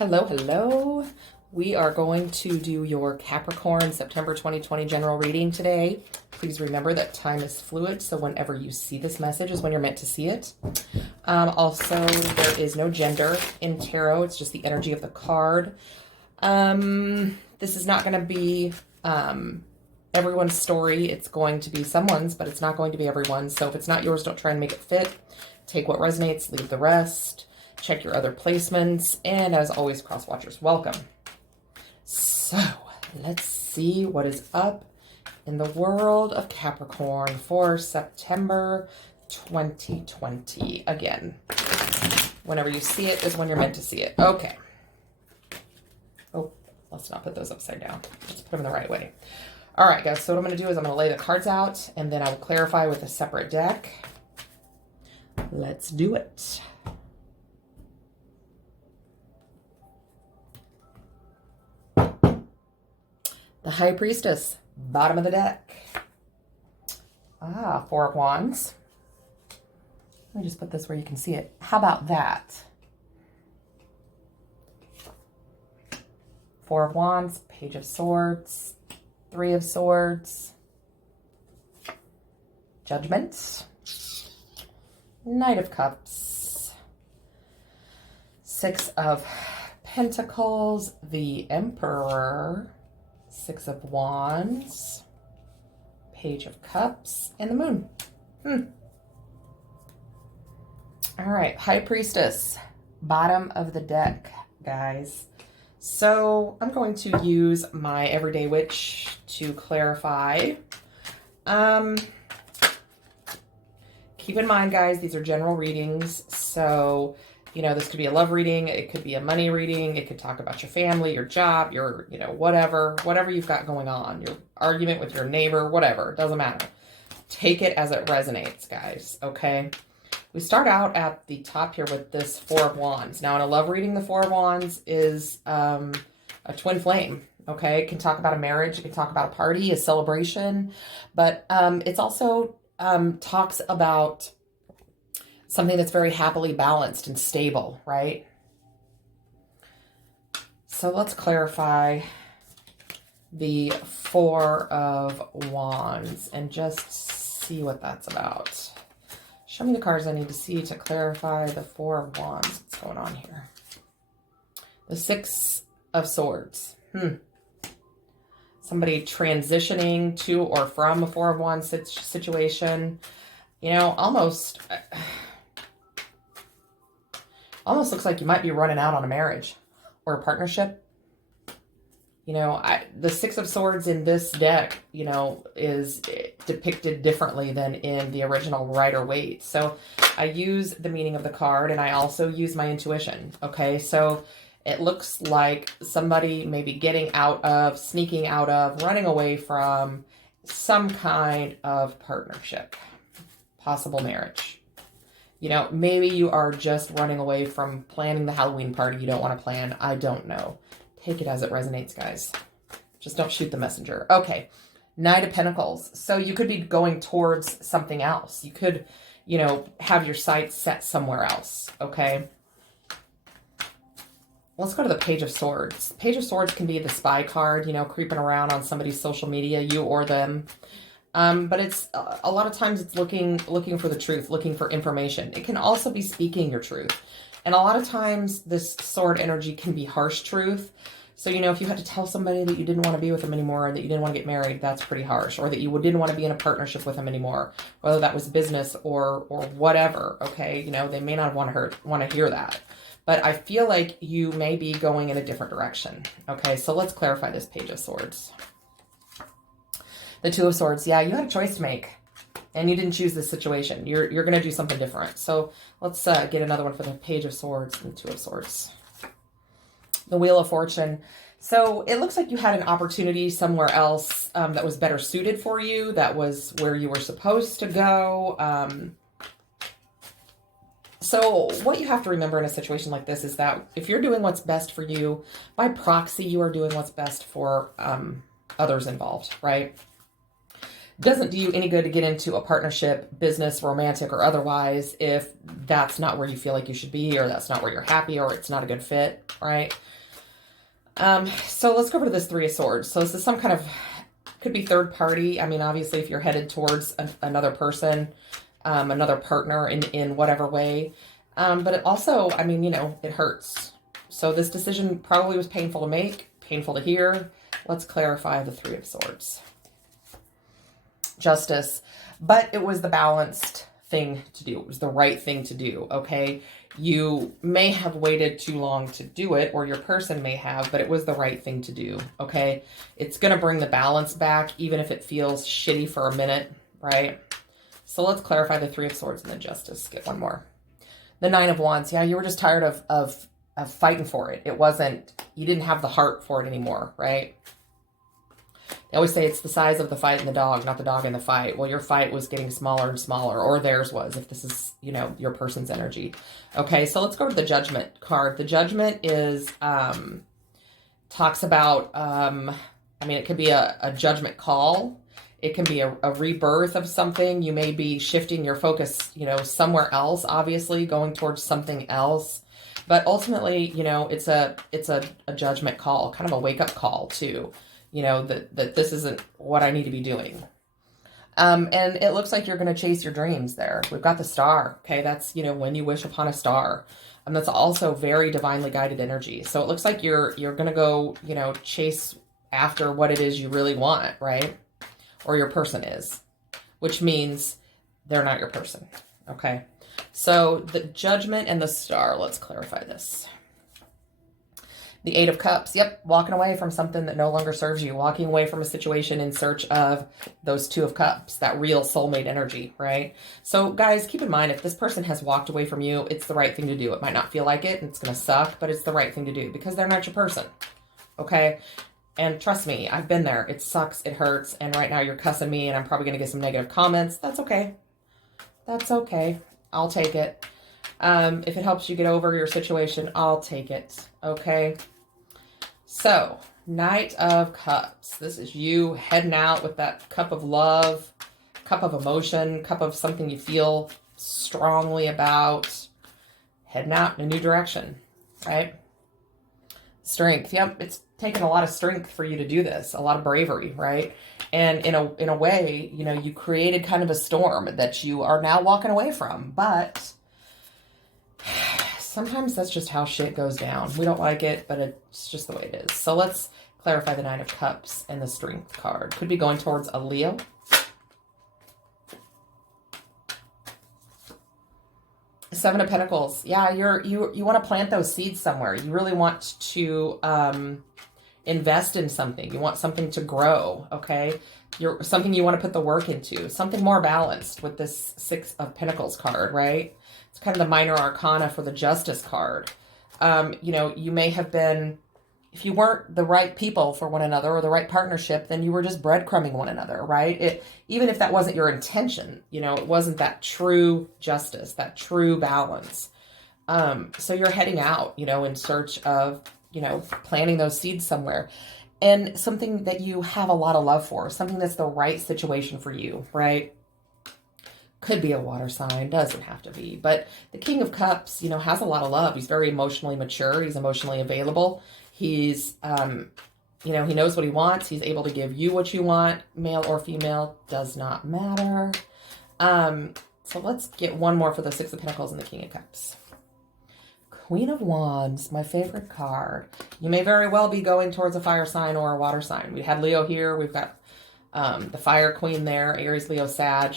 Hello, hello. We are going to do your Capricorn September 2020 general reading today. Please remember that time is fluid, so whenever you see this message is when you're meant to see it. Also, there is no gender in tarot. It's just the energy of the card. This is not going to be everyone's story. It's going to be someone's, but it's not going to be everyone's. So if it's not yours, don't try and make it fit. Take what resonates, leave the rest. Check your other placements, and as always, cross watchers welcome. So let's see what is up in the world of Capricorn for September 2020. Again, whenever you see it is when you're meant to see it. Okay. Oh, let's not put those upside down. Let's put them the right way. All right, guys. So what I'm going to do is I'm going to lay the cards out, and then I will clarify with a separate deck. Let's do it. The High Priestess, bottom of the deck. Four of Wands. Let me just put this where you can see it. How about that? Four of Wands, Page of Swords, Three of Swords, Judgment, Knight of Cups, Six of Pentacles, the Emperor, Six of Wands, Page of Cups, and the Moon. All right, High Priestess, bottom of the deck, guys. So I'm going to use my Everyday Witch to clarify. Keep in mind, guys, these are general readings. So, you know, this could be a love reading. It could be a money reading. It could talk about your family, your job, your, you know, whatever you've got going on, your argument with your neighbor, whatever. It doesn't matter. Take it as it resonates, guys. Okay. We start out at the top here with this Four of Wands. Now, in a love reading, the Four of Wands is a twin flame. Okay. It can talk about a marriage. It can talk about a party, a celebration, but it's also talks about something that's very happily balanced and stable, right? So let's clarify the Four of Wands and just see what that's about. Show me the cards I need to see to clarify the Four of Wands. What's going on here? The Six of Swords. Somebody transitioning to or from a Four of Wands situation. You know, almost looks like you might be running out on a marriage or a partnership. You know, the Six of Swords in this deck, you know, is depicted differently than in the original Rider-Waite. So I use the meaning of the card, and I also use my intuition. Okay, so it looks like somebody maybe getting out of, sneaking out of, running away from some kind of partnership, possible marriage. You know, maybe you are just running away from planning the Halloween party you don't want to plan. I don't know. Take it as it resonates, guys. Just don't shoot the messenger. Okay. Knight of Pentacles. So you could be going towards something else. You could, you know, have your sights set somewhere else. Okay. Let's go to the Page of Swords. Page of Swords can be the spy card, you know, creeping around on somebody's social media, you or them. But it's a lot of times it's looking for the truth, looking for information. It can also be speaking your truth. And a lot of times this sword energy can be harsh truth. So, you know, if you had to tell somebody that you didn't want to be with them anymore, or that you didn't want to get married, that's pretty harsh. Or that you didn't want to be in a partnership with them anymore, whether that was business or whatever. Okay. You know, they may not want to hear that, but I feel like you may be going in a different direction. Okay. So let's clarify this Page of Swords. The Two of Swords. Yeah, you had a choice to make, and you didn't choose this situation. You're going to do something different. So let's get another one for the Page of Swords and the Two of Swords. The Wheel of Fortune. So it looks like you had an opportunity somewhere else that was better suited for you. That was where you were supposed to go. So what you have to remember in a situation like this is that if you're doing what's best for you, by proxy, you are doing what's best for others involved, right? Doesn't do you any good to get into a partnership, business, romantic, or otherwise, if that's not where you feel like you should be, or that's not where you're happy, or it's not a good fit, right? So let's go over to this Three of Swords. So this is some kind of, could be third party. I mean, obviously, if you're headed towards another person, another partner in whatever way. But it also, I mean, you know, it hurts. So this decision probably was painful to make, painful to hear. Let's clarify the Three of Swords. Justice. But it was the balanced thing to do. It was the right thing to do, okay? You may have waited too long to do it, or your person may have, but it was the right thing to do, okay? It's going to bring the balance back, even if it feels shitty for a minute, right? So let's clarify the Three of Swords and then Justice. Get one more. The Nine of Wands. Yeah, you were just tired of fighting for it. It wasn't, you didn't have the heart for it anymore, right? They always say it's the size of the fight in the dog, not the dog in the fight. Well, your fight was getting smaller and smaller, or theirs was, if this is, you know, your person's energy. Okay, so let's go to the Judgment card. The Judgment is, talks about, I mean, it could be a judgment call. It can be a rebirth of something. You may be shifting your focus, you know, somewhere else, obviously, going towards something else. But ultimately, you know, it's a judgment call, kind of a wake-up call, too. You know, that this isn't what I need to be doing. And it looks like you're going to chase your dreams there. We've got the Star. Okay, that's, you know, when you wish upon a star. And that's also very divinely guided energy. So it looks like you're going to go, you know, chase after what it is you really want, right? Or your person is, which means they're not your person. Okay, so the Judgment and the Star. Let's clarify this. The Eight of Cups. Yep, walking away from something that no longer serves you. Walking away from a situation in search of those Two of Cups, that real soulmate energy, right? So guys, keep in mind, if this person has walked away from you, it's the right thing to do. It might not feel like it, and it's going to suck, but it's the right thing to do because they're not your person, okay? And trust me, I've been there. It sucks, it hurts, and right now you're cussing me, and I'm probably going to get some negative comments. That's okay. That's okay. I'll take it. If it helps you get over your situation, I'll take it, okay? So, Knight of Cups. This is you heading out with that cup of love, cup of emotion, cup of something you feel strongly about, heading out in a new direction, right? Strength. Yep, it's taken a lot of strength for you to do this, a lot of bravery, right? And in a way, you know, you created kind of a storm that you are now walking away from, but sometimes that's just how shit goes down. We don't like it, but it's just the way it is. So let's clarify the Nine of Cups and the Strength card. Could be going towards a Leo. Seven of Pentacles. Yeah, you want to plant those seeds somewhere. You really want to invest in something. You want something to grow, okay? Something you want to put the work into. Something more balanced with this Six of Pentacles card, right? It's kind of the minor arcana for the Justice card. You know, you may have been, if you weren't the right people for one another or the right partnership, then you were just breadcrumbing one another, right? Even if that wasn't your intention, you know, it wasn't that true justice, that true balance. So you're heading out, you know, in search of, you know, planting those seeds somewhere. And something that you have a lot of love for, something that's the right situation for you, right? Could be a water sign, doesn't have to be. But the King of Cups, you know, has a lot of love. He's very emotionally mature. He's emotionally available. He's, you know, he knows what he wants. He's able to give you what you want, male or female, does not matter. So let's get one more for the Six of Pentacles and the King of Cups. Queen of Wands, my favorite card. You may very well be going towards a fire sign or a water sign. We had Leo here. We've got the Fire Queen there, Aries, Leo, Sag.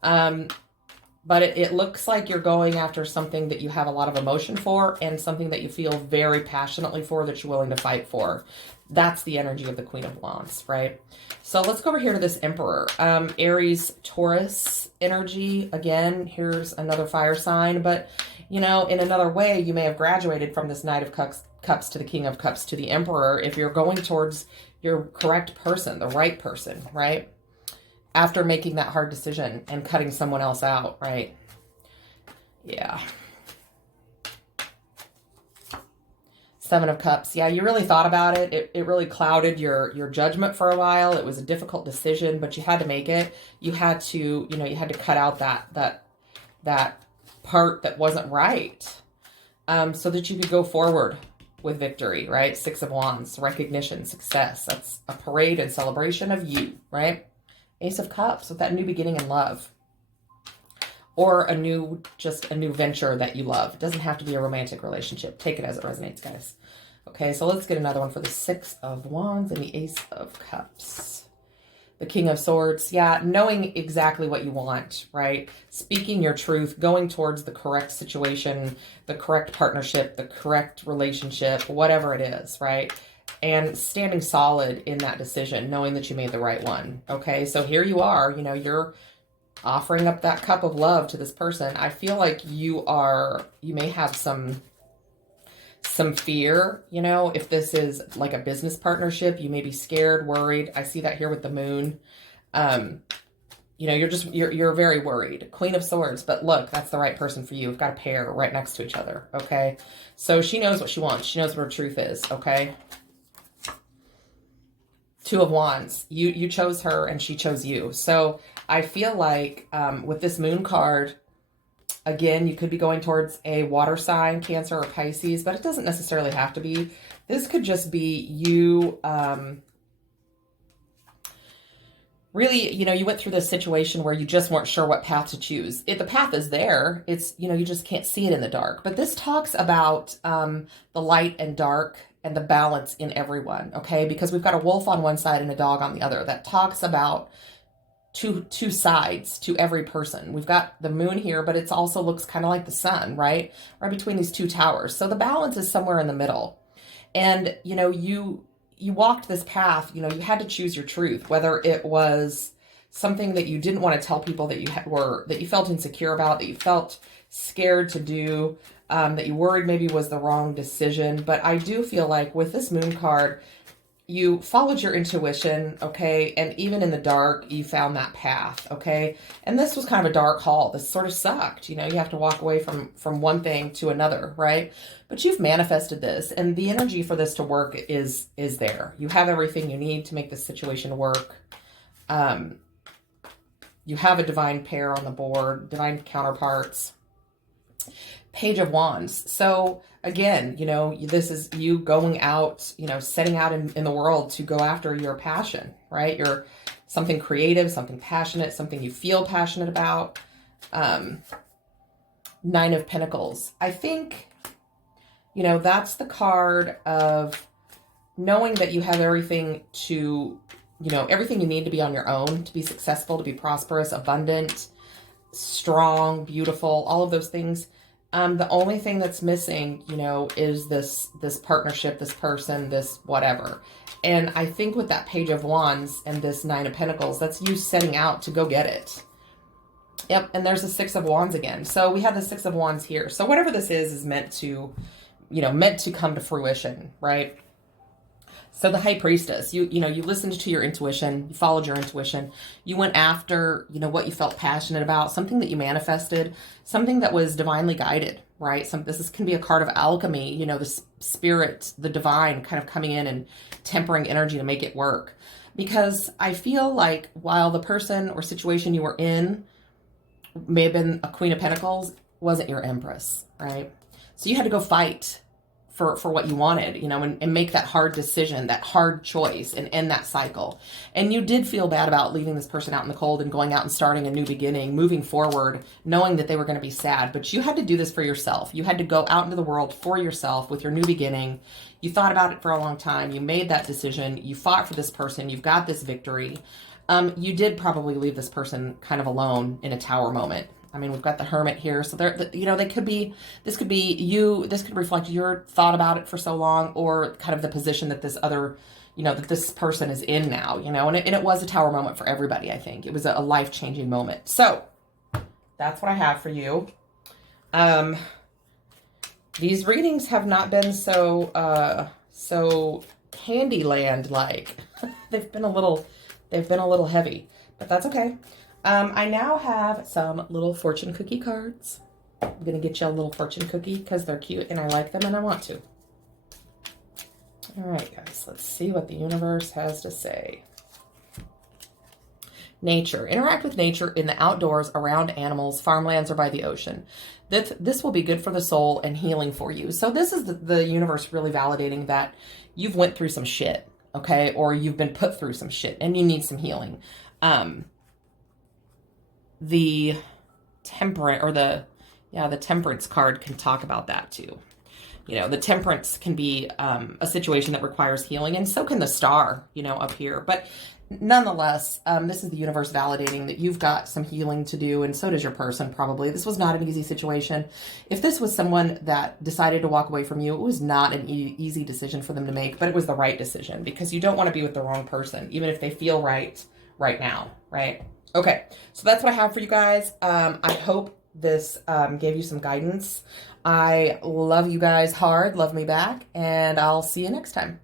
But it looks like you're going after something that you have a lot of emotion for and something that you feel very passionately for that you're willing to fight for. That's the energy of the Queen of Wands, right? So let's go over here to this Emperor. Aries, Taurus energy. Again, here's another fire sign. But, you know, in another way, you may have graduated from this Knight of Cups to the King of Cups to the Emperor if you're going towards your correct person, the right person, right? After making that hard decision and cutting someone else out, right? Yeah. Seven of Cups. Yeah, you really thought about it. It really clouded your judgment for a while. It was a difficult decision, but you had to make it. You had to, you had to cut out that part that wasn't right, so that you could go forward with victory, right? Six of Wands, recognition, success. That's a parade and celebration of you, right? Ace of Cups with that new beginning in love. Or just a new venture that you love. It doesn't have to be a romantic relationship. Take it as it resonates, guys. Okay, so let's get another one for the Six of Wands and the Ace of Cups. The King of Swords. Yeah, knowing exactly what you want, right? Speaking your truth, going towards the correct situation, the correct partnership, the correct relationship, whatever it is, right? And standing solid in that decision, knowing that you made the right one. Okay, so here you are, you're offering up that cup of love to this person. I feel like you may have some fear, if this is like a business partnership, you may be scared, worried. I see that here with the moon. You're very worried. Queen of Swords, but look, that's the right person for you. We've got a pair right next to each other. Okay. So she knows what she wants. She knows what her truth is. Okay. Two of Wands. You chose her and she chose you. So I feel like with this moon card, again, you could be going towards a water sign, Cancer or Pisces, but it doesn't necessarily have to be. This could just be you really, you went through this situation where you just weren't sure what path to choose. If the path is there, it's, you just can't see it in the dark. But this talks about the light and dark and the balance in everyone, okay? Because we've got a wolf on one side and a dog on the other. That talks about two sides to every person. We've got the moon here, but it also looks kind of like the sun, right? Right between these two towers. So the balance is somewhere in the middle. And, you walked this path, you had to choose your truth, whether it was something that you didn't want to tell people that that you felt insecure about, that you felt scared to do, that you worried maybe was the wrong decision. But I do feel like with this moon card, you followed your intuition, okay? And even in the dark, you found that path, okay? And this was kind of a dark haul. This sort of sucked. You have to walk away from one thing to another, right? But you've manifested this, and the energy for this to work is there. You have everything you need to make this situation work. You have a divine pair on the board, divine counterparts. Page of Wands. So again, this is you going out, setting out in the world to go after your passion, right? You're something creative, something passionate, something you feel passionate about. Nine of Pentacles. I think, that's the card of knowing that you have everything everything you need to be on your own, to be successful, to be prosperous, abundant, strong, beautiful, all of those things. The only thing that's missing, is this partnership, this person, this whatever. And I think with that Page of Wands and this Nine of Pentacles, that's you setting out to go get it. Yep. And there's the Six of Wands again. So we have the Six of Wands here. So whatever this is meant to, meant to come to fruition, right? So the High Priestess, you listened to your intuition, you followed your intuition, you went after, what you felt passionate about, something that you manifested, something that was divinely guided, right? This can be a card of alchemy, the spirit, the divine kind of coming in and tempering energy to make it work. Because I feel like while the person or situation you were in may have been a Queen of Pentacles, wasn't your Empress, right? So you had to go fight for what you wanted, and make that hard decision, that hard choice, and end that cycle. And you did feel bad about leaving this person out in the cold and going out and starting a new beginning, moving forward, knowing that they were going to be sad. But you had to do this for yourself. You had to go out into the world for yourself with your new beginning. You thought about it for a long time. You made that decision. You fought for this person. You've got this victory. You did probably leave this person kind of alone in a tower moment. I mean, we've got the Hermit here. So this could reflect your thought about it for so long, or kind of the position that this other, that this person is in now, and it was a tower moment for everybody. I think it was a life-changing moment. So that's what I have for you. These readings have not been so Candyland-like. They've been a little heavy, but that's okay. I now have some little fortune cookie cards. I'm going to get you a little fortune cookie because they're cute and I like them and I want to. All right, guys, let's see what the universe has to say. Nature. Interact with nature in the outdoors, around animals, farmlands, or by the ocean. This will be good for the soul and healing for you. So this is the universe really validating that you've went through some shit, okay? Or you've been put through some shit and you need some healing. The temperance card can talk about that too. You know, the temperance can be a situation that requires healing, and so can the star, you know, up here. But nonetheless, this is the universe validating that you've got some healing to do, and so does your person probably. This was not an easy situation. If this was someone that decided to walk away from you, it was not an easy decision for them to make, but it was the right decision, because you don't want to be with the wrong person, even if they feel right now, right? Okay, so that's what I have for you guys. I hope this gave you some guidance. I love you guys hard. Love me back. And I'll see you next time.